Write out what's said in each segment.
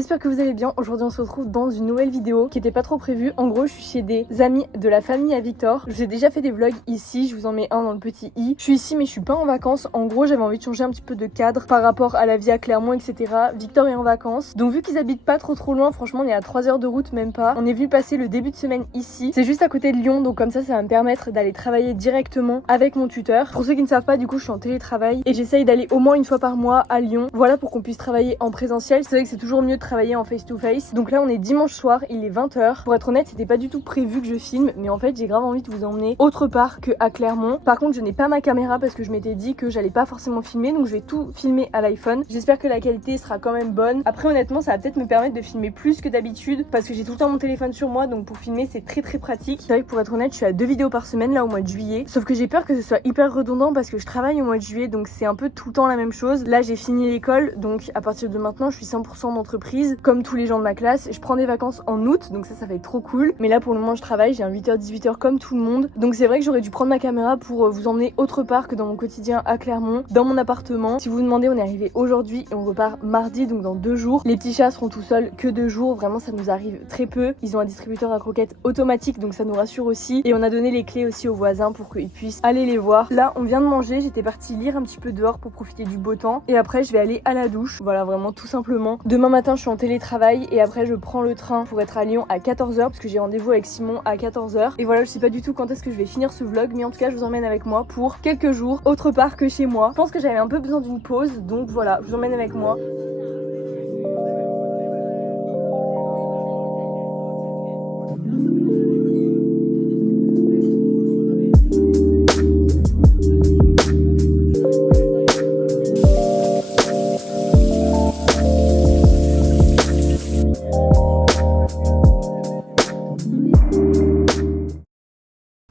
j'espère que vous allez bien. Aujourd'hui on se retrouve dans une nouvelle vidéo qui était pas trop prévue. En gros je suis chez des amis de la famille à Victor. Je vous ai déjà fait des vlogs ici, je vous en mets un dans le petit i. Je suis ici mais je suis pas en vacances. En gros j'avais envie de changer un petit peu de cadre par rapport à la vie à Clermont, etc. Victor est en vacances, donc vu qu'ils habitent pas trop loin, franchement on est à 3 heures de route, même pas. On est venu passer le début de semaine ici. C'est juste à côté de Lyon, donc comme ça va me permettre d'aller travailler directement avec mon tuteur. Pour ceux qui ne savent pas, du coup je suis en télétravail et j'essaye d'aller au moins une fois par mois à Lyon. Voilà, pour qu'on puisse travailler en présentiel. C'est vrai que c'est toujours mieux de travailler en face to face. Donc là on est dimanche soir, il est 20 h. Pour être honnête, c'était pas du tout prévu que je filme, mais en fait j'ai grave envie de vous emmener autre part que à Clermont. Par contre je n'ai pas ma caméra parce que je m'étais dit que j'allais pas forcément filmer, donc je vais tout filmer à l'iPhone. J'espère que la qualité sera quand même bonne. Après honnêtement ça va peut-être me permettre de filmer plus que d'habitude parce que j'ai tout le temps mon téléphone sur moi, donc pour filmer c'est très pratique. C'est vrai que pour être honnête je suis à 2 vidéos par semaine là au mois de juillet, sauf que j'ai peur que ce soit hyper redondant parce que je travaille au mois de juillet, donc c'est un peu tout le temps la même chose. Là j'ai fini l'école, donc à partir de maintenant je suis 100% d'entreprise comme tous les gens de ma classe. Je prends des vacances en août, donc ça va être trop cool, mais là pour le moment je travaille, j'ai un 8h-18h comme tout le monde, donc c'est vrai que j'aurais dû prendre ma caméra pour vous emmener autre part que dans mon quotidien à Clermont, dans mon appartement. Si vous vous demandez, on est arrivé aujourd'hui et on repart mardi, donc dans 2 jours. Les petits chats seront tout seuls que 2 jours, vraiment ça nous arrive très peu. Ils ont un distributeur à croquettes automatique, donc ça nous rassure aussi, et on a donné les clés aussi aux voisins pour qu'ils puissent aller les voir. Là on vient de manger, j'étais partie lire un petit peu dehors pour profiter du beau temps, et après je vais aller à la douche, voilà, vraiment tout simplement. Demain matin je suis en télétravail et après je prends le train pour être à Lyon à 14 h parce que j'ai rendez-vous avec Simon à 14 h. Et voilà, je sais pas du tout quand est-ce que je vais finir ce vlog, mais en tout cas je vous emmène avec moi pour quelques jours autre part que chez moi. Je pense que j'avais un peu besoin d'une pause, donc voilà, je vous emmène avec moi.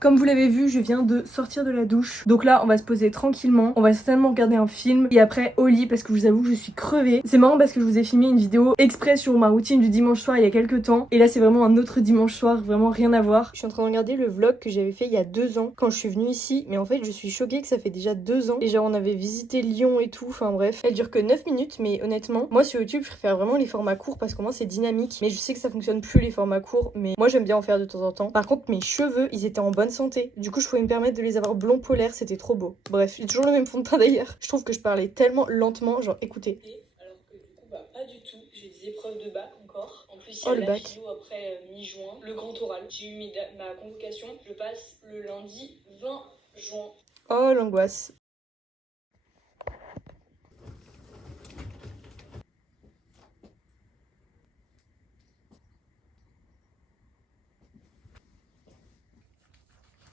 Comme vous l'avez vu, je viens de sortir de la douche. Donc là, on va se poser tranquillement. On va certainement regarder un film. Et après, au lit, parce que je vous avoue que je suis crevée. C'est marrant parce que je vous ai filmé une vidéo exprès sur ma routine du dimanche soir il y a quelques temps. Et là, c'est vraiment un autre dimanche soir, vraiment rien à voir. Je suis en train de regarder le vlog que j'avais fait il y a 2 ans quand je suis venue ici. Mais en fait, je suis choquée que ça fait déjà 2 ans. Et genre, on avait visité Lyon et tout. Enfin bref. Elle dure que 9 minutes, mais honnêtement, moi sur YouTube, je préfère vraiment les formats courts parce qu'au moins c'est dynamique. Mais je sais que ça fonctionne plus les formats courts. Mais moi, j'aime bien en faire de temps en temps. Par contre, mes cheveux, ils étaient en bonne santé. Du coup, je pouvais me permettre de les avoir blond polaire, c'était trop beau. Bref, j'ai toujours le même fond de teint d'ailleurs. Je trouve que je parlais tellement lentement, genre écoutez. Alors que du coup, pas du tout. J'ai des épreuves de bac encore. En plus, il y Oh, a le la bac. philo après mi-juin. Le grand oral. J'ai eu ma convocation. Je passe le lundi 20 juin. Oh, l'angoisse.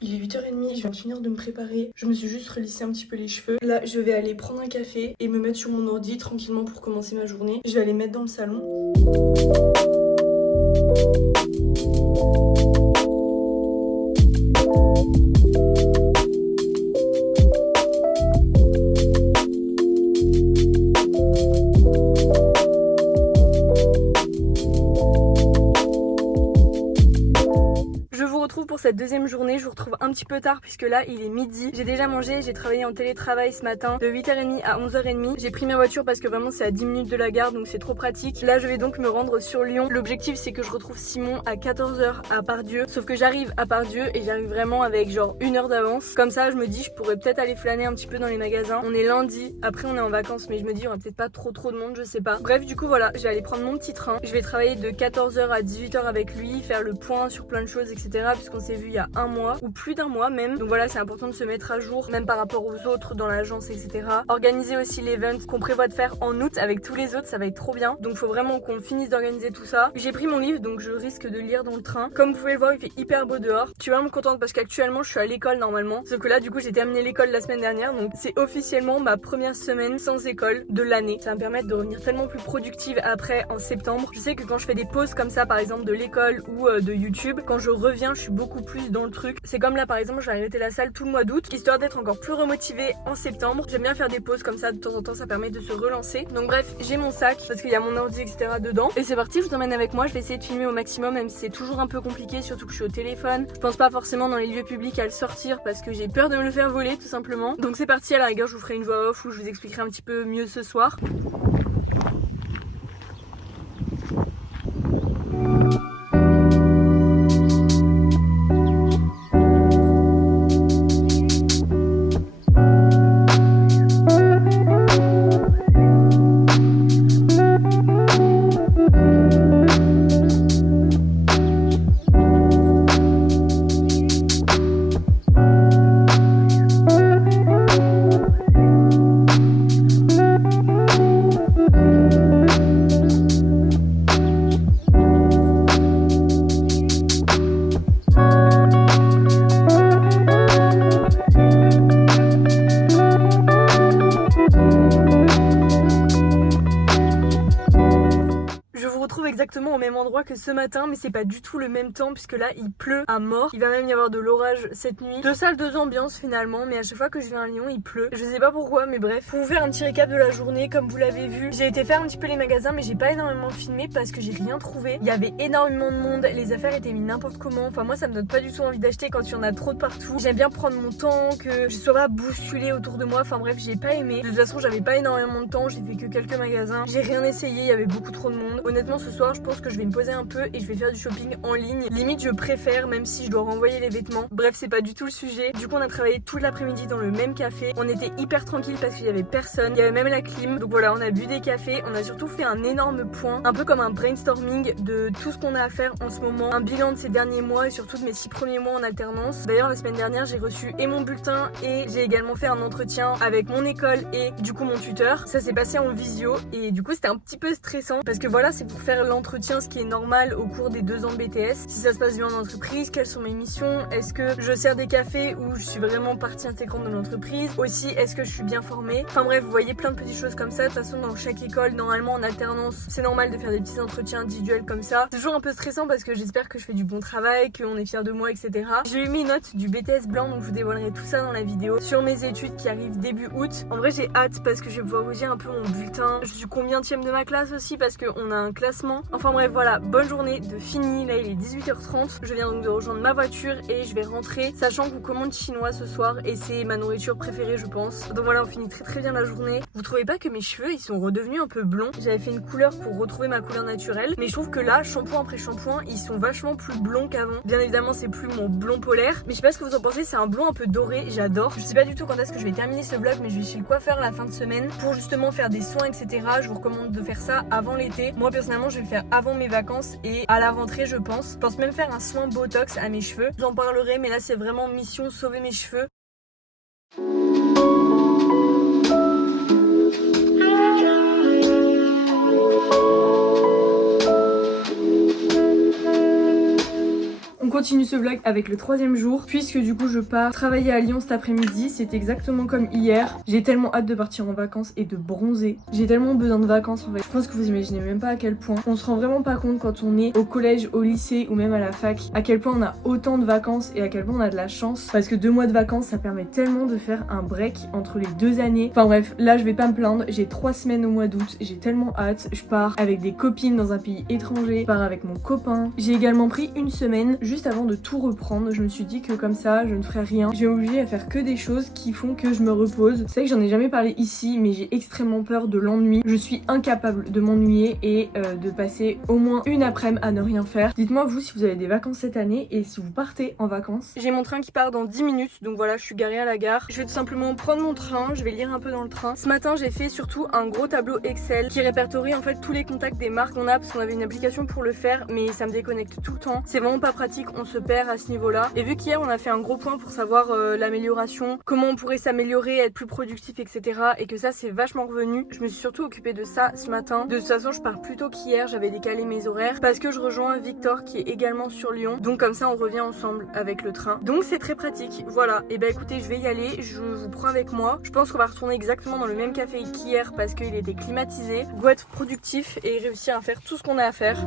Il est 8h30, je viens de finir de me préparer. Je me suis juste relissé un petit peu les cheveux. Là, je vais aller prendre un café et me mettre sur mon ordi tranquillement pour commencer ma journée. Je vais aller mettre dans le salon. Pour cette deuxième journée, je vous retrouve un petit peu tard puisque là il est midi. J'ai déjà mangé, j'ai travaillé en télétravail ce matin de 8h30 à 11h30. J'ai pris ma voiture parce que vraiment c'est à 10 minutes de la gare, donc c'est trop pratique. Là je vais donc me rendre sur Lyon. L'objectif c'est que je retrouve Simon à 14 h à Pardieu, sauf que j'arrive à Pardieu et j'arrive vraiment avec genre 1 heure d'avance. Comme ça je me dis je pourrais peut-être aller flâner un petit peu dans les magasins. On est lundi, après on est en vacances, mais je me dis il y aura peut-être pas trop de monde, je sais pas. Bref, du coup voilà, je vais aller prendre mon petit train. Je vais travailler de 14 h à 18 h avec lui, faire le point sur plein de choses, etc. puisqu'on s'est vu il y a un mois ou plus d'un mois même, donc voilà, c'est important de se mettre à jour même par rapport aux autres dans l'agence, etc. Organiser aussi l'event qu'on prévoit de faire en août avec tous les autres, ça va être trop bien, donc faut vraiment qu'on finisse d'organiser tout ça. J'ai pris mon livre, donc je risque de lire dans le train. Comme vous pouvez le voir, il fait hyper beau dehors. Je suis vraiment contente parce qu'actuellement je suis à l'école normalement, sauf que là du coup j'ai terminé l'école la semaine dernière, donc c'est officiellement ma première semaine sans école de l'année. Ça va me permettre de revenir tellement plus productive après en septembre. Je sais que quand je fais des pauses comme ça, par exemple de l'école ou de YouTube, quand je reviens je suis beaucoup plus dans le truc. C'est comme là par exemple, j'ai arrêté la salle tout le mois d'août histoire d'être encore plus remotivée en septembre. J'aime bien faire des pauses comme ça de temps en temps, ça permet de se relancer. Donc bref, j'ai mon sac parce qu'il y a mon ordi, etc. dedans. Et c'est parti, je vous emmène avec moi. Je vais essayer de filmer au maximum, même si c'est toujours un peu compliqué, surtout que je suis au téléphone. Je pense pas forcément dans les lieux publics à le sortir parce que j'ai peur de me le faire voler tout simplement. Donc c'est parti, à la rigueur je vous ferai une voix off où je vous expliquerai un petit peu mieux ce soir. endroit que ce matin, mais c'est pas du tout le même temps puisque là il pleut à mort. Il va même y avoir de l'orage cette nuit. Deux salles, deux ambiances finalement, mais à chaque fois que je viens à Lyon il pleut. Je sais pas pourquoi, mais bref. Pour vous faire un petit récap de la journée, comme vous l'avez vu, j'ai été faire un petit peu les magasins, mais j'ai pas énormément filmé parce que j'ai rien trouvé. Il y avait énormément de monde, les affaires étaient mises n'importe comment. Enfin moi ça me donne pas du tout envie d'acheter quand il y en a trop de partout. J'aime bien prendre mon temps, que je sois pas bousculée autour de moi. Enfin bref, j'ai pas aimé. De toute façon j'avais pas énormément de temps, j'ai fait que quelques magasins. J'ai rien essayé, il y avait beaucoup trop de monde. Honnêtement ce soir je pense que je vais me poser un peu et je vais faire du shopping en ligne. Limite je préfère, même si je dois renvoyer les vêtements. Bref, c'est pas du tout le sujet. Du coup on a travaillé toute l'après-midi dans le même café. On était hyper tranquille parce qu'il y avait personne. Il y avait même la clim. Donc voilà, on a bu des cafés. On a surtout fait un énorme point, un peu comme un brainstorming de tout ce qu'on a à faire en ce moment. Un bilan de ces derniers mois et surtout de mes 6 premiers mois en alternance. D'ailleurs la semaine dernière j'ai reçu et mon bulletin et j'ai également fait un entretien avec mon école et du coup mon tuteur. Ça s'est passé en visio et du coup c'était un petit peu stressant parce que voilà, c'est pour faire l'entretien, ce qui est normal au cours des 2 ans de BTS. Si ça se passe bien en entreprise, quelles sont mes missions, est-ce que je sers des cafés ou je suis vraiment partie intégrante de l'entreprise, aussi est-ce que je suis bien formée. Enfin bref, vous voyez plein de petites choses comme ça. De toute façon dans chaque école, normalement en alternance, c'est normal de faire des petits entretiens individuels comme ça. C'est toujours un peu stressant parce que j'espère que je fais du bon travail, qu'on est fiers de moi, etc. J'ai eu mes notes du BTS blanc, donc je vous dévoilerai tout ça dans la vidéo sur mes études qui arrivent début août. En vrai j'ai hâte parce que je vais pouvoir vous dire un peu mon bulletin. Je suis combienième de ma classe aussi parce qu'on a un classement. Enfin bref voilà, bonne journée de fini. Là il est 18h30. Je viens donc de rejoindre ma voiture et je vais rentrer, sachant qu'on commande chinois ce soir et c'est ma nourriture préférée je pense. Donc voilà, on finit très bien la journée. Vous trouvez pas que mes cheveux ils sont redevenus un peu blonds? J'avais fait une couleur pour retrouver ma couleur naturelle, mais je trouve que là, shampoing après shampoing, ils sont vachement plus blonds qu'avant. Bien évidemment c'est plus mon blond polaire, mais je sais pas ce que vous en pensez, c'est un blond un peu doré, j'adore. Je sais pas du tout quand est-ce que je vais terminer ce vlog, mais je vais chez le coiffeur la fin de semaine pour justement faire des soins, etc. Je vous recommande de faire ça avant l'été. Moi personnellement je vais le faire avant mes vacances et à la rentrée je pense. Je pense même faire un soin botox à mes cheveux. J'en parlerai, mais là c'est vraiment mission sauver mes cheveux. On continue ce vlog avec le 3e jour puisque du coup je pars travailler à Lyon cet après-midi. C'est exactement comme hier. J'ai tellement hâte de partir en vacances et de bronzer. J'ai tellement besoin de vacances en fait. Je pense que vous imaginez même pas à quel point. On se rend vraiment pas compte quand on est au collège, au lycée ou même à la fac à quel point on a autant de vacances et à quel point on a de la chance parce que 2 mois de vacances ça permet tellement de faire un break entre les 2 années. Enfin bref, là je vais pas me plaindre. J'ai 3 semaines au mois d'août. J'ai tellement hâte. Je pars avec des copines dans un pays étranger. Je pars avec mon copain. J'ai également pris une semaine juste avant de tout reprendre. Je me suis dit que comme ça je ne ferais rien. Je vais m'obliger à faire que des choses qui font que je me repose. C'est vrai que j'en ai jamais parlé ici, mais j'ai extrêmement peur de l'ennui. Je suis incapable de m'ennuyer et de passer au moins une après-midi à ne rien faire. Dites-moi vous si vous avez des vacances cette année et si vous partez en vacances. J'ai mon train qui part dans 10 minutes, donc voilà, je suis garée à la gare. Je vais tout simplement prendre mon train, je vais lire un peu dans le train. Ce matin j'ai fait surtout un gros tableau Excel qui répertorie en fait tous les contacts des marques qu'on a parce qu'on avait une application pour le faire, mais ça me déconnecte tout le temps. C'est vraiment pas pratique, on se perd à ce niveau-là. Et vu qu'hier on a fait un gros point pour savoir l'amélioration, comment on pourrait s'améliorer, être plus productif, etc. et que ça c'est vachement revenu, je me suis surtout occupée de ça ce matin. De toute façon je pars plus tôt qu'hier, j'avais décalé mes horaires parce que je rejoins Victor qui est également sur Lyon. Donc comme ça on revient ensemble avec le train. Donc c'est très pratique. Voilà, et bah écoutez, je vais y aller, je vous prends avec moi. Je pense qu'on va retourner exactement dans le même café qu'hier parce qu'il était climatisé. On doit être productif et réussir à faire tout ce qu'on a à faire.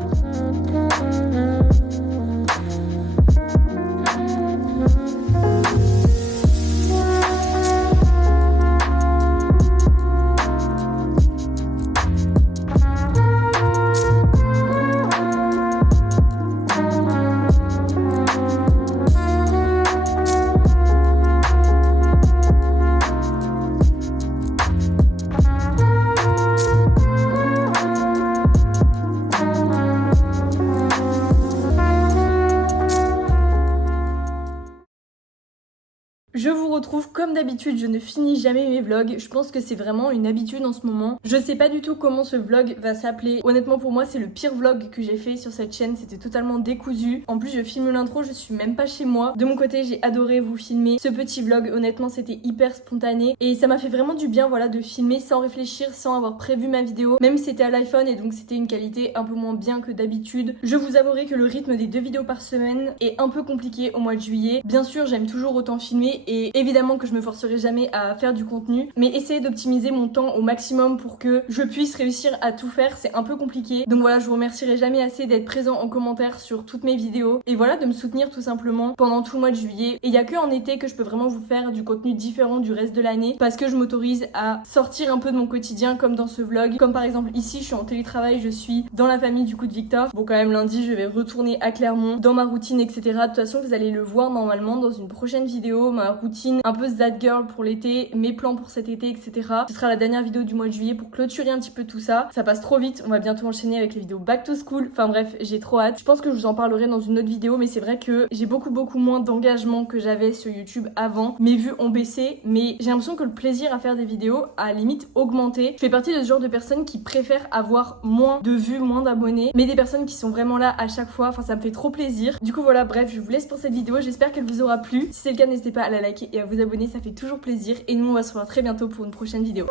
Je vous retrouve comme d'habitude, je ne finis jamais mes vlogs. Je pense que c'est vraiment une habitude en ce moment. Je sais pas du tout comment ce vlog va s'appeler. Honnêtement pour moi c'est le pire vlog que j'ai fait sur cette chaîne. C'était totalement décousu. En plus je filme l'intro, je suis même pas chez moi. De mon côté j'ai adoré vous filmer ce petit vlog. Honnêtement c'était hyper spontané. Et ça m'a fait vraiment du bien voilà de filmer sans réfléchir, sans avoir prévu ma vidéo. Même si c'était à l'iPhone et donc c'était une qualité un peu moins bien que d'habitude. Je vous avouerai que le rythme des 2 vidéos par semaine est un peu compliqué au mois de juillet. Bien sûr j'aime toujours autant filmer abonner et évidemment que je me forcerai jamais à faire du contenu, mais essayer d'optimiser mon temps au maximum pour que je puisse réussir à tout faire, c'est un peu compliqué. Donc voilà, je vous remercierai jamais assez d'être présent en commentaire sur toutes mes vidéos et voilà, de me soutenir tout simplement pendant tout le mois de juillet. Et il y a que en été que je peux vraiment vous faire du contenu différent du reste de l'année parce que je m'autorise à sortir un peu de mon quotidien comme dans ce vlog. Comme par exemple ici, je suis en télétravail, je suis dans la famille du coup de Victor. Bon, quand même lundi, je vais retourner à Clermont dans ma routine, etc. De toute façon, vous allez le voir normalement dans une prochaine vidéo, ma routine un peu sad girl pour l'été, mes plans pour cet été, etc. Ce sera la dernière vidéo du mois de juillet pour clôturer un petit peu tout ça. Ça passe trop vite, on va bientôt enchaîner avec les vidéos back to school. Enfin bref, j'ai trop hâte. Je pense que je vous en parlerai dans une autre vidéo, mais c'est vrai que j'ai beaucoup moins d'engagement que j'avais sur YouTube avant. Mes vues ont baissé, mais j'ai l'impression que le plaisir à faire des vidéos a limite augmenté. Je fais partie de ce genre de personnes qui préfèrent avoir moins de vues, moins d'abonnés, mais des personnes qui sont vraiment là à chaque fois. Enfin, ça me fait trop plaisir. Du coup, voilà, bref, je vous laisse pour cette vidéo. J'espère qu'elle vous aura plu. Si c'est le cas, n'hésitez pas à la liker et à vous abonner, ça fait toujours plaisir. Et nous, on va se revoir très bientôt pour une prochaine vidéo.